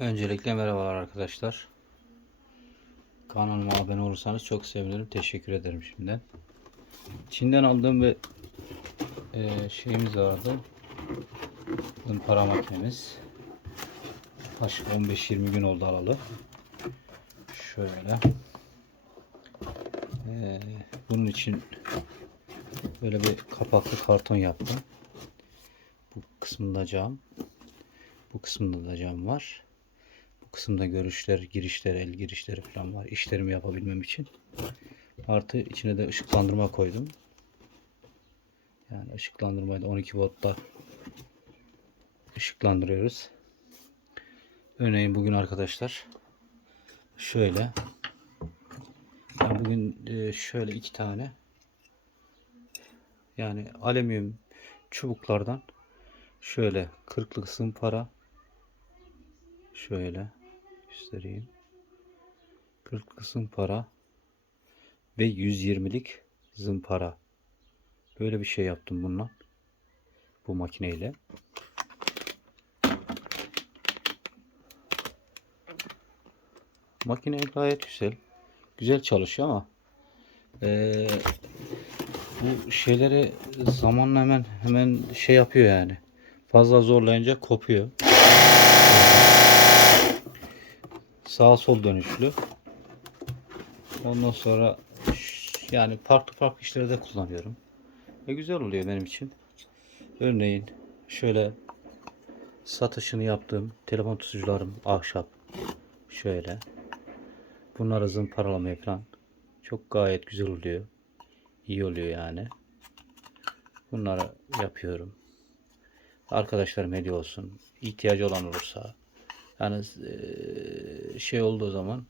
Öncelikle merhabalar arkadaşlar. Kanalıma abone olursanız çok sevinirim. Teşekkür ederim şimdiden. Çin'den aldığım bir e, şeyimiz vardı. Para makinemiz. Aşağı 15-20 gün oldu alalı. Şöyle. E, bunun için böyle bir kapaklı karton yaptım. Bu kısmında cam. Bu kısmında da cam var. Kısımda görüşler, girişler, el girişleri falan var. İşlerimi yapabilmem için. Artı içine de ışıklandırma koydum. Yani ışıklandırmayı da 12 voltta ışıklandırıyoruz. Örneğin bugün arkadaşlar şöyle ben bugün e, şöyle iki tane yani alüminyum çubuklardan şöyle kırklık zımpara şöyle göstereyim. 40 zımpara ve 120'lik zımpara. Böyle bir şey yaptım bununla. Bu makineyle. Makine gayet güzel. Güzel çalışıyor ama eee, bu şeyleri zamanla hemen hemen şey yapıyor yani. Fazla zorlayınca kopuyor. Sağ sol dönüşlü. Ondan sonra yani farklı farklı işlerde kullanıyorum. Ve güzel oluyor benim için. Örneğin şöyle satışını yaptığım telefon tutucularım ahşap şöyle. Bunları zımparalamaya falan çok gayet güzel oluyor. İyi oluyor yani. Bunları yapıyorum. Arkadaşlarım hediye olsun. İhtiyacı olan olursa yani eee, şey olduğu zaman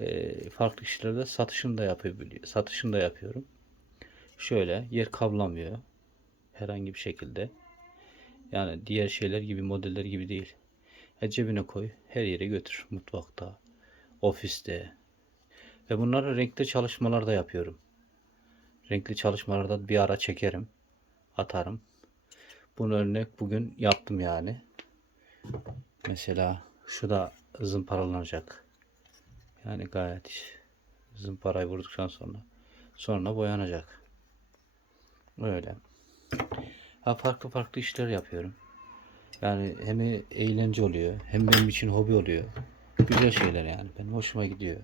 eee, farklı kişilerde satışını da yapabiliyor. Satışını da yapıyorum. Şöyle yer kablamıyor. Herhangi bir şekilde. Yani diğer şeyler gibi modeller gibi değil. E cebine koy. Her yere götür. Mutfakta, ofiste. Ve bunları renkli çalışmalarda yapıyorum. Renkli çalışmalarda bir ara çekerim. Atarım. Bunu örnek bugün yaptım yani. Mesela şu da zımparalanacak. Yani gayet zımparayı vurduktan sonra sonra boyanacak. Öyle. Ha farklı farklı işler yapıyorum. Yani hem eğlence oluyor hem benim için hobi oluyor. Güzel şeyler yani. Benim hoşuma gidiyor.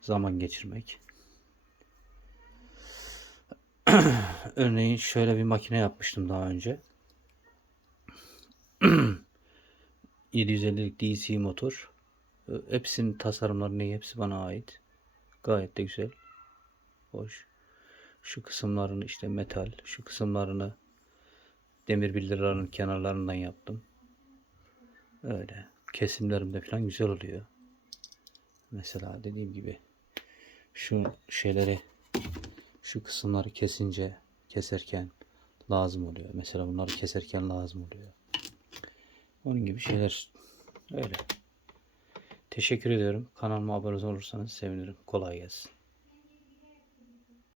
Zaman geçirmek. Örneğin şöyle bir makine yapmıştım daha önce. 750'lik DC motor. Ee, Hepsinin tasarımları ne? Hepsi bana ait. Gayet de güzel. Hoş. Şu kısımlarını işte metal, şu kısımlarını demir bildirilerin kenarlarından yaptım. Öyle. Kesimlerimde falan güzel oluyor. Mesela dediğim gibi şu şeyleri şu kısımları kesince keserken lazım oluyor. Mesela bunları keserken lazım oluyor. Onun gibi şeyler öyle. Teşekkür ediyorum. Kanalıma abone olursanız sevinirim. Kolay gelsin.